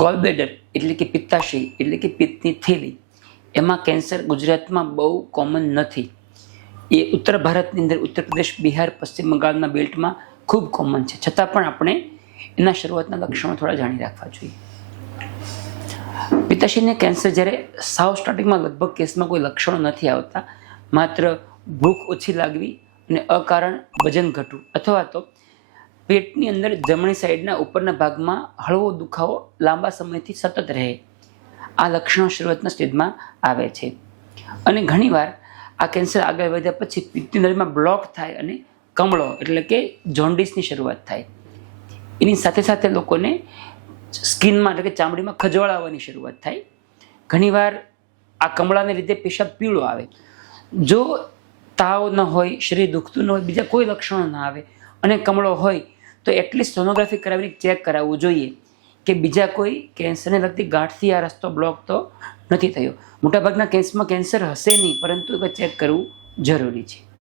ગોલબ્લેડર એટલે કે પિત્તાશય એટલે કે પિત્તની થેલી. એમાં કેન્સર ગુજરાતમાં બહુ કોમન નથી. એ ઉત્તર ભારતની અંદર ઉત્તર પ્રદેશ, બિહાર, પશ્ચિમ બંગાળના બેલ્ટમાં ખૂબ કોમન છે. છતાં પણ આપણે એના શરૂઆતના લક્ષણો થોડા જાણી રાખવા જોઈએ. પિત્તાશયને કેન્સર જ્યારે સાવ સ્ટાર્ટિંગમાં લગભગ કેસમાં કોઈ લક્ષણો નથી આવતા, માત્ર ભૂખ ઓછી લાગવી અને અકારણ વજન ઘટવું અથવા તો પેટની અંદર જમણી સાઈડના ઉપરના ભાગમાં હળવો દુખાવો લાંબા સમયથી સતત રહે. આ લક્ષણો શરૂઆતના સ્ટેજમાં આવે છે. અને ઘણીવાર આ કેન્સર આગળ વધ્યા પછી પિત્તની નળીમાં બ્લોક થાય અને કમળો એટલે કે જોન્ડિસની શરૂઆત થાય. એની સાથે સાથે લોકોને સ્કિનમાં એટલે કે ચામડીમાં ખજવાળાવાની શરૂઆત થાય. ઘણીવાર આ કમળાને લીધે પેશાબ પીળો આવે. જો તાવ ન હોય, શરીર દુખતું ન હોય, બીજા કોઈ લક્ષણો ન આવે અને કમળો હોય તો એટલીસ્ટ સોનોગ્રાફી કરાવીને ચેક કરાવવું જોઈએ કે બીજા કોઈ કેન્સરને લગતી ગાંઠથી આ રસ્તો બ્લોક તો નથી થયો. મોટાભાગના કેસમાં કેન્સર હશે નહીં, પરંતુ ચેક કરવું જરૂરી છે.